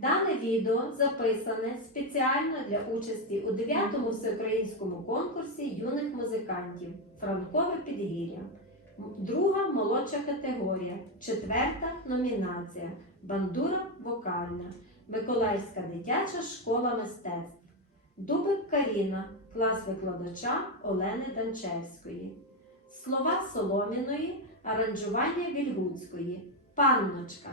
Дане відео записане спеціально для участі у 9-му всеукраїнському конкурсі юних музикантів Франкове підгір'я. Друга молодша категорія, четверта номінація Бандура вокальна, Миколаївська дитяча школа мистецтв. Дубик Каріна, клас викладача Олени Данчевської. Слова Соломіної, аранжування Вільгуцької. Панночка.